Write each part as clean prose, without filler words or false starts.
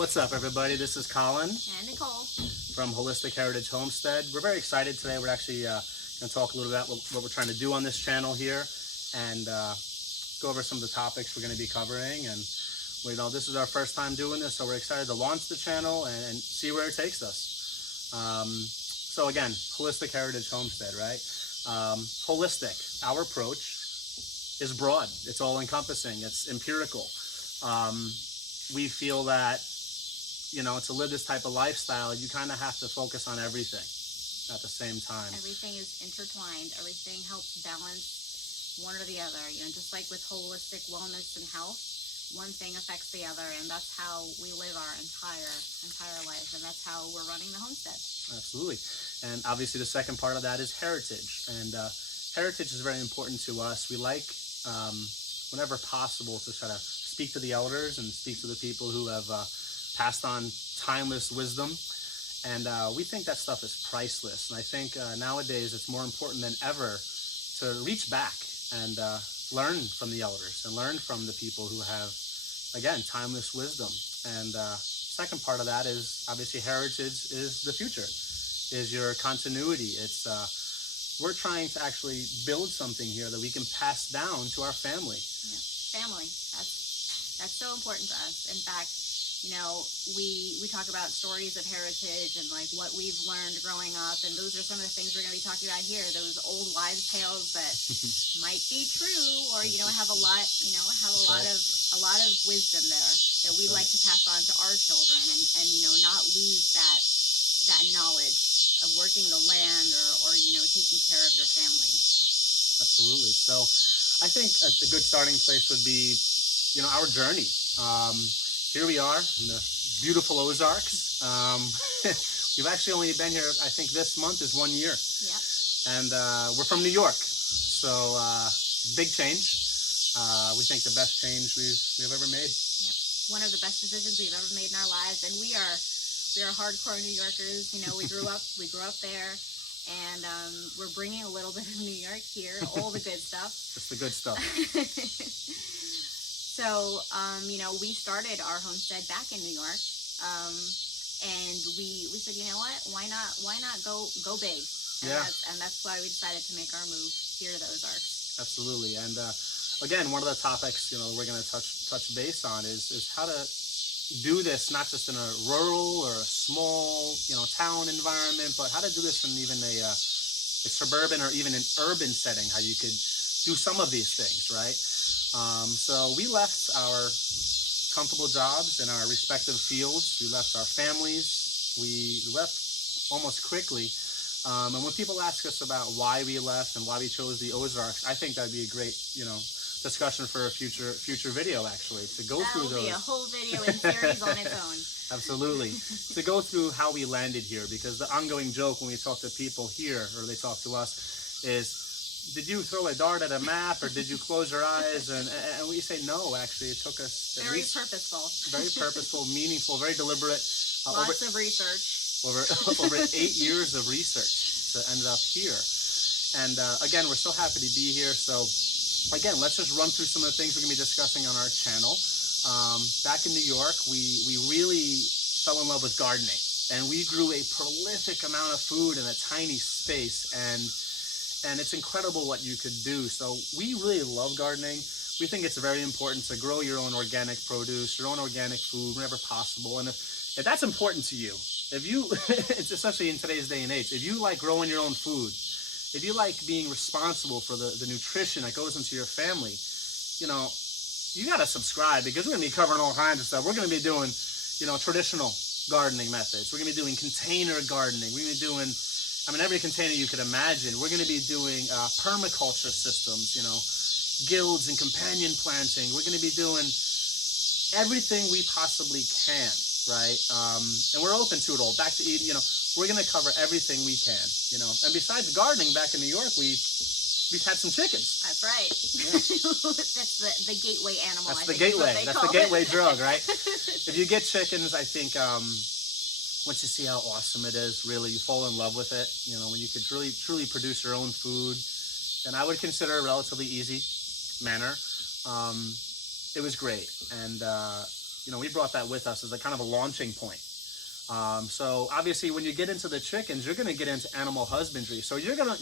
What's up, everybody? This is Colin And Nicole. from Holistic Heritage Homestead. We're very excited today. We're actually going to talk a little bit about what we're trying to do on this channel here and go over some of the topics we're going to be covering. And this is our first time doing this, so we're excited to launch the channel and see where it takes us. So again, Holistic Heritage Homestead, right? Holistic. Our approach is broad. It's all-encompassing. It's empirical. We feel that to live this type of lifestyle, you kind of have to focus on everything at the same time. Everything is intertwined. Everything helps balance one or the other. Just like with holistic wellness and health, one thing affects the other, and that's how we live our entire life, and that's how we're running the homestead. Absolutely. And obviously the second part of that is heritage. And heritage is very important to us. We like, whenever possible, to try to speak to the elders and speak to the people who have passed on timeless wisdom, and we think that stuff is priceless. And I think nowadays it's more important than ever to reach back and learn from the elders and learn from the people who have, again, timeless wisdom. And second part of that is obviously heritage is the future, is your continuity. It's we're trying to actually build something here that we can pass down to our family. Yeah, family. That's so important to us. In fact, we talk about stories of heritage and like what we've learned growing up, and those are some of the things we're going to be talking about here. Those old wives' tales that might be true, or have a lot of wisdom there that we'd like to pass on to our children, and not lose that knowledge of working the land or taking care of your family. Absolutely. So I think a good starting place would be our journey. Here we are in the beautiful Ozarks. We've actually only been here, I think this month is 1 year. Yep. And we're from New York. So big change. We think the best change we've ever made. Yep. One of the best decisions we've ever made in our lives. And we are hardcore New Yorkers. We grew up there. And we're bringing a little bit of New York here, all the good stuff. Just the good stuff. So, we started our homestead back in New York, and we said, why not go big? And that's why we decided to make our move here to the Ozarks. Absolutely. And again, one of the topics we're going to touch base on is how to do this not just in a rural or a small town environment, but how to do this in even a suburban or even an urban setting. How you could do some of these things, right? So we left our comfortable jobs in our respective fields. We left our families. We left almost quickly. And when people ask us about why we left and why we chose the Ozarks, I think that'd be a great, discussion for a future video, actually, to go through those. That'll be a whole video and series on its own. Absolutely. To go through how we landed here, because the ongoing joke when we talk to people here, or they talk to us, is, did you throw a dart at a map, or did you close your eyes? And we say no, actually. It took us very purposeful, meaningful, very deliberate. Lots of research. Over 8 years of research to end up here. And again, we're so happy to be here. So again, let's just run through some of the things we're going to be discussing on our channel. Back in New York, we really fell in love with gardening. And we grew a prolific amount of food in a tiny space. And it's incredible what you could do. So we really love gardening. We think it's very important to grow your own organic produce, your own organic food whenever possible. And if that's important to you, it's especially in today's day and age, if you like growing your own food, if you like being responsible for the nutrition that goes into your family, you got to subscribe, because we're going to be covering all kinds of stuff. We're going to be doing, traditional gardening methods. We're going to be doing container gardening. We're going to be doing every container you could imagine. We're going to be doing permaculture systems, guilds and companion planting. We're going to be doing everything we possibly can, right? And we're open to it all. Back to eating, we're going to cover everything we can, And besides gardening, back in New York, we've had some chickens. That's right. Yeah. That's the gateway animal. That's the gateway. That's the gateway drug, right? If you get chickens, I think once you see how awesome it is, really, you fall in love with it. When you could truly produce your own food, and I would consider it a relatively easy manner. It was great. And we brought that with us as a kind of a launching point. So obviously, when you get into the chickens, you're going to get into animal husbandry. So you're gonna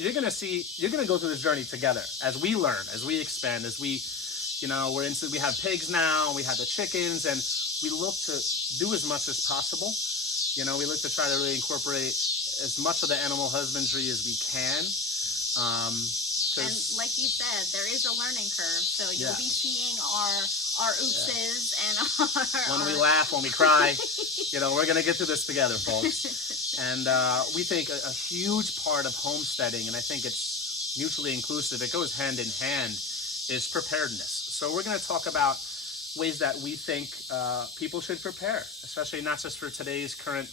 go through this journey together as we learn, as we expand, as we, we have pigs now, we have the chickens, and we look to do as much as possible. We look to try to really incorporate as much of the animal husbandry as we can. And like you said, there is a learning curve, so you'll be seeing our oopses and when we laugh, when we cry, we're gonna get through this together, folks. And we think a huge part of homesteading, and I think it's mutually inclusive, it goes hand in hand, is preparedness. So we're gonna talk about ways that we think people should prepare, especially not just for today's current,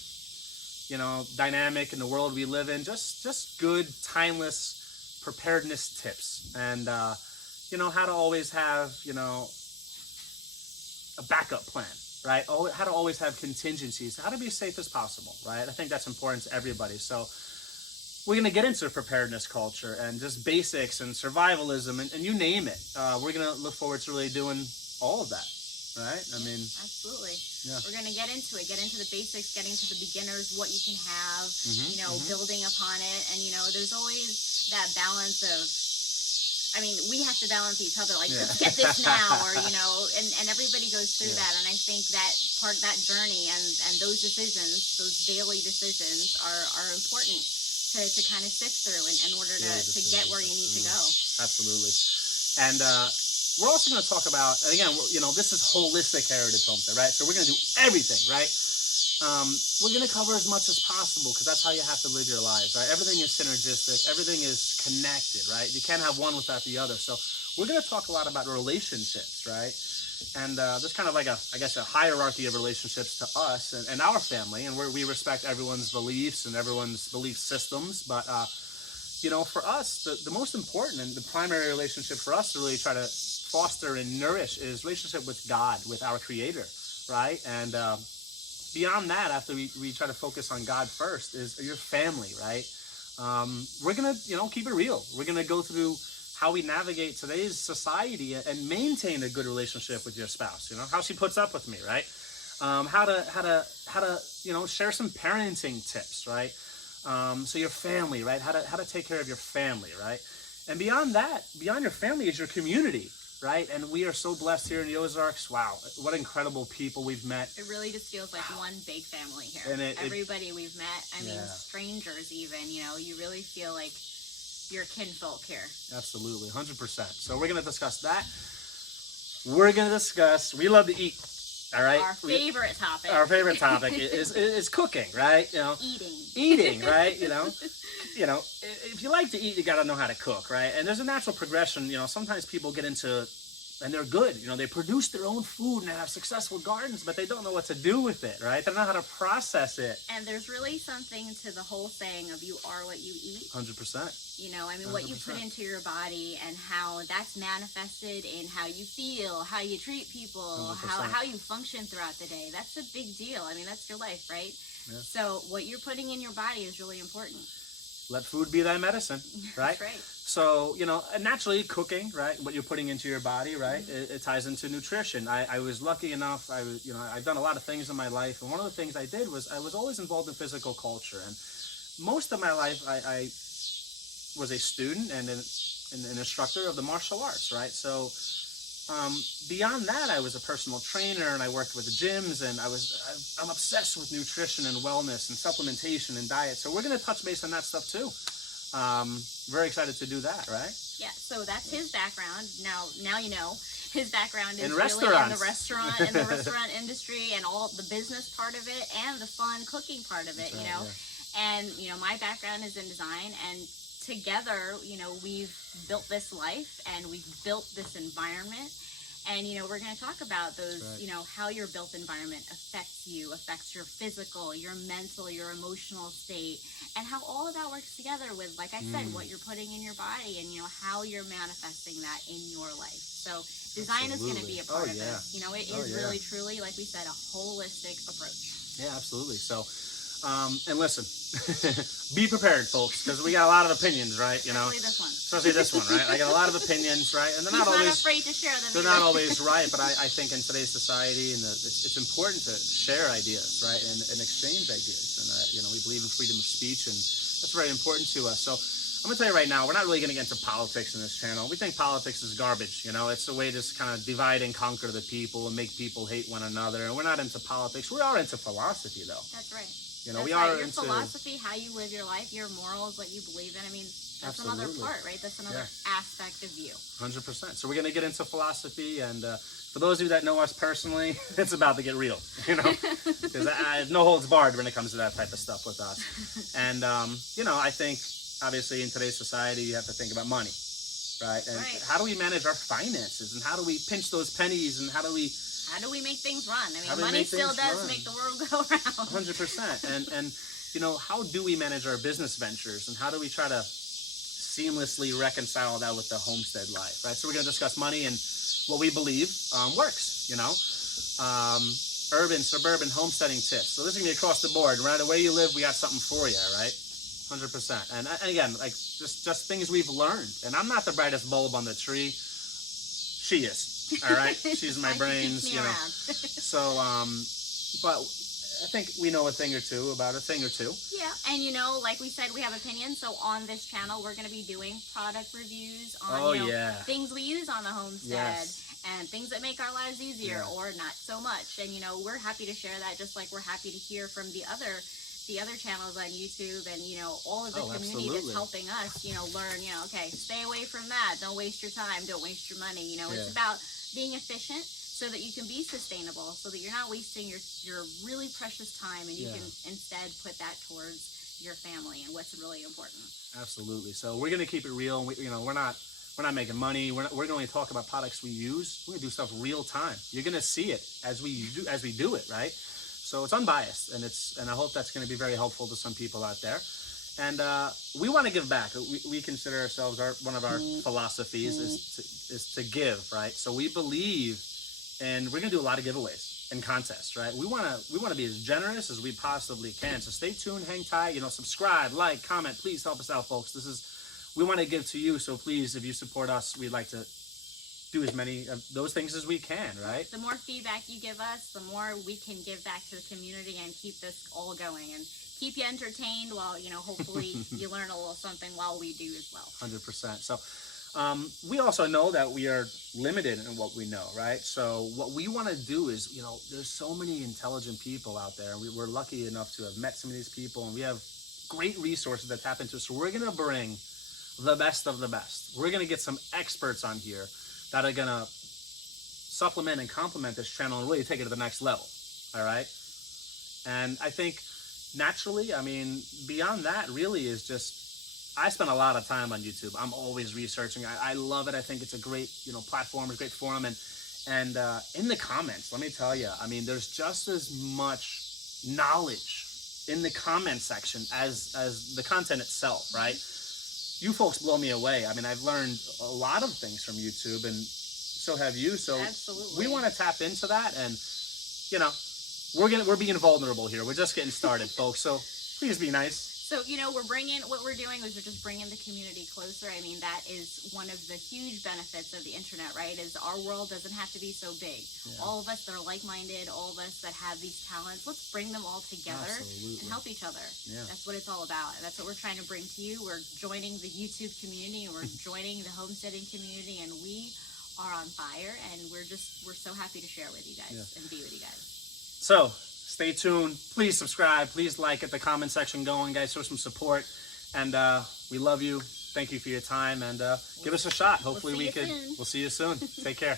dynamic in the world we live in, just good, timeless preparedness tips, and how to always have a backup plan, right? How to always have contingencies, how to be as safe as possible, right? I think that's important to everybody. So we're going to get into preparedness culture and just basics and survivalism and you name it. We're going to look forward to really doing all of that, right? I mean, absolutely. Yeah. We're going to get into the basics, getting to the beginners, what you can have, building upon it. And, there's always that balance of, we have to balance each other, like, let's get this now, or, and everybody goes through that. And I think that that journey and those decisions, those daily decisions are important to kind of sift through in order to get where you need to go. Absolutely. And, we're also going to talk about, and again, this is holistic heritage homestead, right? So we're going to do everything, right? We're going to cover as much as possible because that's how you have to live your lives, right? Everything is synergistic. Everything is connected, right? You can't have one without the other. So we're going to talk a lot about relationships, right? And there's kind of like a hierarchy of relationships to us and our family, and we respect everyone's beliefs and everyone's belief systems, but for us, the most important and the primary relationship for us to really try to foster and nourish is relationship with God, with our Creator, right? And beyond that, after we try to focus on God first, is your family, right? We're gonna, keep it real. We're gonna go through how we navigate today's society and maintain a good relationship with your spouse. How she puts up with me, right? How to share some parenting tips, right? So your family, right? How to take care of your family, right? And beyond that, beyond your family is your community, right? And we are so blessed here in the Ozarks. Wow, what incredible people we've met. It really just feels like one big family here. And everybody we've met, strangers even, you really feel like you're kinfolk here. Absolutely, 100%. So we're going to discuss that. We love to eat. All right. Our favorite topic is cooking, right? Eating, right? If you like to eat, you got to know how to cook, right? And there's a natural progression. Sometimes people get into, and they're good. They produce their own food and they have successful gardens, but they don't know what to do with it, right? They don't know how to process it. And there's really something to the whole saying of you are what you eat. 100%. 100%. What you put into your body and how that's manifested in how you feel, how you treat people, 100%. how you function throughout the day. That's a big deal. That's your life, right? Yeah. So what you're putting in your body is really important. Let food be thy medicine, right? That's right. So, naturally cooking, right? What you're putting into your body, right? It ties into nutrition. I was lucky enough, I've done a lot of things in my life. And one of the things I did was I was always involved in physical culture. And most of my life, I was a student and an instructor of the martial arts, right? So beyond that, I was a personal trainer and I worked with gyms, and I'm obsessed with nutrition and wellness and supplementation and diet. So we're going to touch base on that stuff too. Very excited to do that, right? Yeah, so that's his background. Now his background is in really restaurants. in the restaurant industry and all the business part of it and the fun cooking part of it, That's right, And, my background is in design, and together, we've built this life and we've built this environment. And, we're going to talk about those, right. How your built environment affects your physical, your mental, your emotional state, and how all of that works together with, like I said, what you're putting in your body and, how you're manifesting that in your life. So design is going to be a part of this. It is really, truly, like we said, a holistic approach. Yeah, absolutely. So And listen, be prepared, folks, because we got a lot of opinions, right? You know, Especially this one, right? I got a lot of opinions, right? And they're not He's always not afraid to share them. they're not always right, but I think in today's society, and it's important to share ideas, right, and exchange ideas. And you know, we believe in freedom of speech, and that's very important to us. So I'm gonna tell you right now, we're not really gonna get into politics in this channel. We think politics is garbage. You know, it's a way to just kind of divide and conquer the people and make people hate one another. And we're not into politics. We are into philosophy, though. That's right. You know, that's we right. are Your into philosophy, how you live your life, your morals, what you believe in. I mean, that's Absolutely. another part, right? That's another aspect of you. 100%. So we're gonna get into philosophy, and for those of you that know us personally, it's about to get real. You know, because no holds barred when it comes to that type of stuff with us. And you know, I think obviously in today's society, you have to think about money, right? And how do we manage our finances, and how do we pinch those pennies, and how do we make things run? I mean, money still does make the world go around. 100%. And you know, how do we manage our business ventures, and how do we try to seamlessly reconcile that with the homestead life, right? So we're going to discuss money and what we believe works, you know, urban, suburban homesteading tips. So this is going to be across the board. No matter where you live, we got something for you, right? 100%. And again, like just things we've learned. And I'm not the brightest bulb on the tree. She is, all right? She's my brains, you know. So, but I think we know a thing or two about a thing or two. Yeah, and you know, like we said, we have opinions. So on this channel, we're going to be doing product reviews on things we use on the homestead and things that make our lives easier or not so much. And you know, we're happy to share that, just like we're happy to hear from the other channels on YouTube and you know all of the community that's helping us. You know, learn. You know, okay, stay away from that. Don't waste your time. Don't waste your money. You know, it's about being efficient, so that you can be sustainable, so that you're not wasting your really precious time, and you can instead put that towards your family and what's really important. Absolutely. So we're gonna keep it real. You know, we're not making money. We're gonna only talk about products we use. We're gonna do stuff real time. You're gonna see it as we do it, right? So it's unbiased, and I hope that's gonna be very helpful to some people out there. And we want to give back. We consider ourselves one of our philosophies is to give, right? So we believe. And we're gonna do a lot of giveaways and contests, right? We wanna be as generous as we possibly can. So stay tuned, hang tight, you know, subscribe, like, comment. Please help us out, folks. We want to give to you, so please, if you support us, we'd like to do as many of those things as we can, right? The more feedback you give us, the more we can give back to the community and keep this all going and keep you entertained while, you know, hopefully you learn a little something while we do as well. 100%. So. We also know that we are limited in what we know, right? So what we want to do is, you know, there's so many intelligent people out there, and we're lucky enough to have met some of these people, and we have great resources that tap into. So we're going to bring the best of the best. We're going to get some experts on here that are going to supplement and complement this channel and really take it to the next level, all right? And I think naturally, I mean, beyond that really is just, I spend a lot of time on YouTube. I'm always researching. I love it. I think it's a great, you know, platform, a great forum. And in the comments, let me tell you, I mean, there's just as much knowledge in the comment section as the content itself, right? You folks blow me away. I mean, I've learned a lot of things from YouTube, and so have you. So we want to tap into that, and you know, we're being vulnerable here. We're just getting started, folks. So please be nice. So, you know, what we're doing is we're just bringing the community closer. I mean, that is one of the huge benefits of the internet, right? Is our world doesn't have to be so big. Yeah. All of us that are like-minded, all of us that have these talents, let's bring them all together and help each other. Yeah. That's what it's all about. That's what we're trying to bring to you. We're joining the YouTube community, and we're joining the homesteading community, and we are on fire, and we're so happy to share with you guys and be with you guys. So, stay tuned. Please subscribe. Please like, get the comment section going, guys. Show some support. And we love you. Thank you for your time. And give us a shot. Hopefully we'll see you soon. Take care.